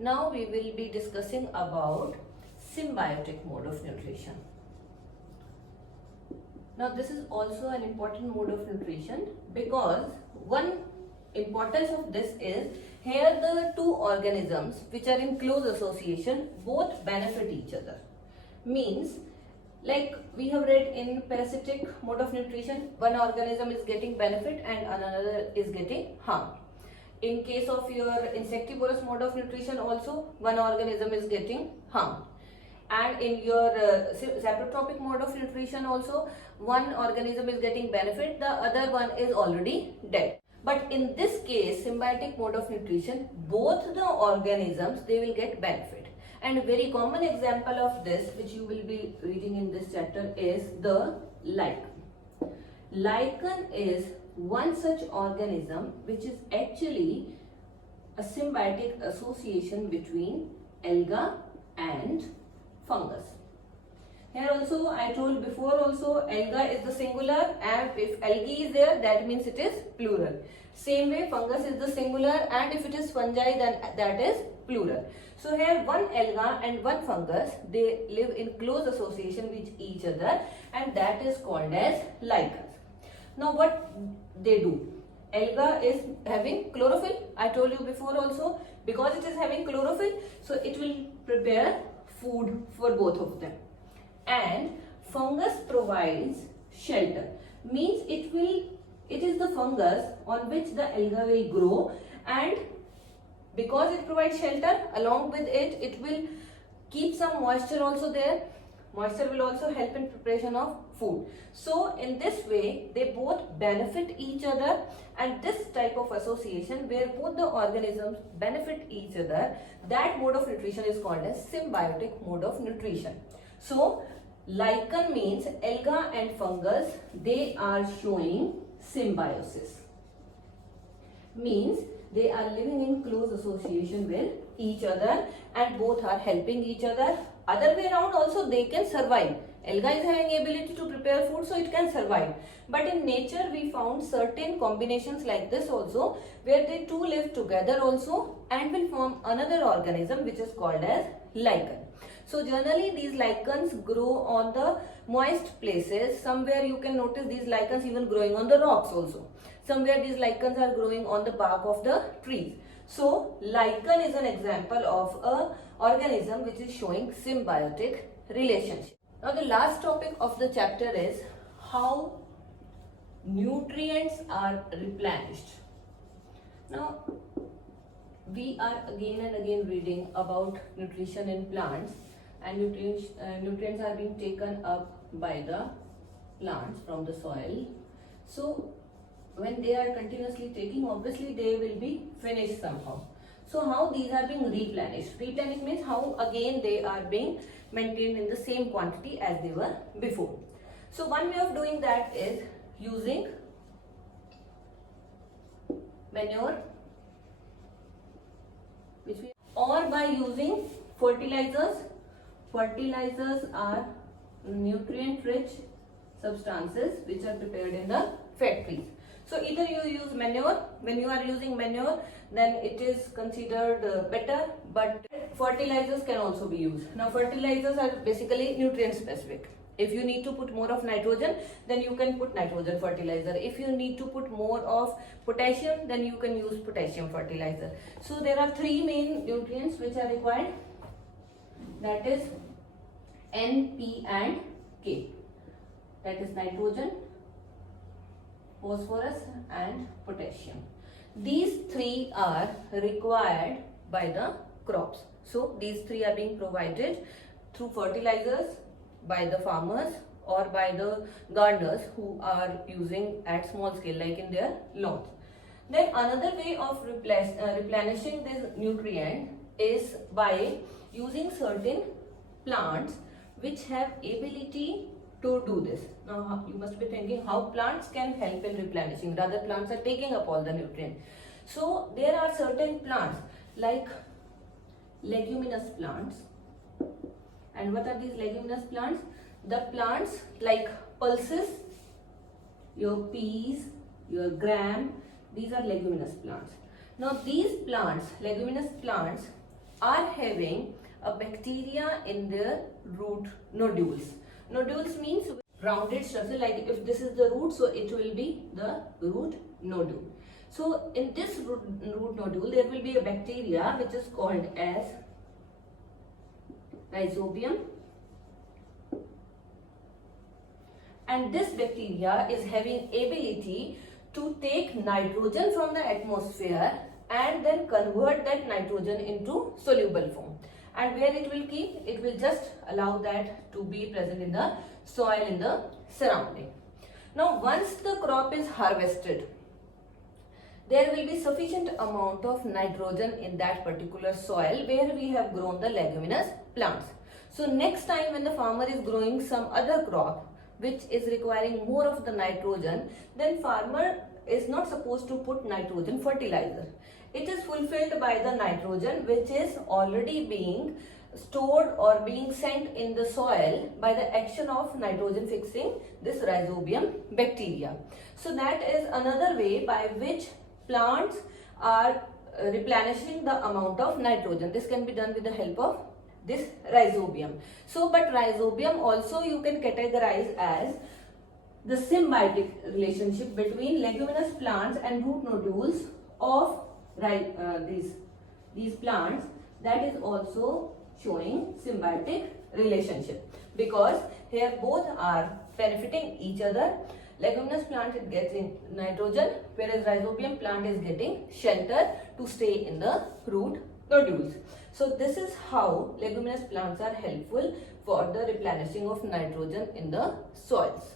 Now we will be discussing about symbiotic mode of nutrition. Now this is also an important mode of nutrition because one importance of this is here the two organisms which are in close association both benefit each other. Means like we have read in parasitic mode of nutrition, one organism is getting benefit and another is getting harm. In case of your insectivorous mode of nutrition also, one organism is getting harm. And in your saprotrophic mode of nutrition also, one organism is getting benefit, the other one is already dead. But in this case, symbiotic mode of nutrition, both the organisms, they will get benefit. And a very common example of this, which you will be reading in this chapter, is the lichen. Lichen is one such organism which is actually a symbiotic association between alga and fungus. Here also I told before also, alga is the singular, and if algae is there, that means it is plural. Same way fungus is the singular, and if it is fungi, then that is plural. So here one alga and one fungus, they live in close association with each other, and that is called as lichens. Now what they do? Alga is having chlorophyll. I told you before also, because it is having chlorophyll, so it will prepare food for both of them. And fungus provides shelter. Means it is the fungus on which the alga will grow, and because it provides shelter, along with it, it will keep some moisture also there. Moisture will also help in preparation of food. So in this way, they both benefit each other, and this type of association where both the organisms benefit each other, that mode of nutrition is called as symbiotic mode of nutrition. So lichen means alga and fungus, they are showing symbiosis. Means they are living in close association with each other and both are helping each other. Other way around also they can survive. Alga is having ability to prepare food, so it can survive. But in nature we found certain combinations like this also, where they two live together also and will form another organism which is called as lichen. So generally these lichens grow on the moist places. Somewhere you can notice these lichens even growing on the rocks also. Somewhere these lichens are growing on the bark of the trees. So lichen is an example of a organism which is showing symbiotic relationship. Now the last topic of the chapter is how nutrients are replenished. Now we are again and again reading about nutrition in plants, and nutrients are being taken up by the plants from the soil. So when they are continuously taking, obviously they will be finished somehow. So how these are being replenished? Replenished means how again they are being maintained in the same quantity as they were before. So one way of doing that is using manure, or by using fertilizers. Fertilizers are nutrient rich substances which are prepared in the factories. So either you use manure. When you are using manure, then it is considered better, but fertilizers can also be used. Now fertilizers are basically nutrient specific. If you need to put more of nitrogen, then you can put nitrogen fertilizer. If you need to put more of potassium, then you can use potassium fertilizer. So there are three main nutrients which are required, that is N, P and K. That is nitrogen, phosphorus and potassium. These three are required by the crops. So these three are being provided through fertilizers by the farmers or by the gardeners who are using at small scale like in their lawns. Then another way of replenishing this nutrient is by using certain plants which have ability to do this. Now you must be thinking how plants can help in replenishing, rather plants are taking up all the nutrients. So there are certain plants like leguminous plants. And what are these leguminous plants? The plants like pulses, your peas, your gram, these are leguminous plants. Now these plants, leguminous plants, are having a bacteria in their root nodules. Nodules means rounded structure, like if this is the root, so it will be the root nodule. So in this root nodule there will be a bacteria which is called as Rhizobium, and this bacteria is having ability to take nitrogen from the atmosphere and then convert that nitrogen into soluble form. And where it will keep? It will just allow that to be present in the soil in the surrounding. Now once the crop is harvested, there will be sufficient amount of nitrogen in that particular soil where we have grown the leguminous plants. So next time when the farmer is growing some other crop which is requiring more of the nitrogen, then farmer is not supposed to put nitrogen fertilizer. It is fulfilled by the nitrogen which is already being stored or being sent in the soil by the action of nitrogen fixing this Rhizobium bacteria. So that is another way by which plants are replenishing the amount of nitrogen. This can be done with the help of this Rhizobium. So but Rhizobium also you can categorize as the symbiotic relationship between leguminous plants and root nodules of these plants, that is also showing symbiotic relationship, because here both are benefiting each other. Leguminous plant is getting nitrogen, whereas Rhizobium plant is getting shelter to stay in the root nodules. So this is how leguminous plants are helpful for the replenishing of nitrogen in the soils.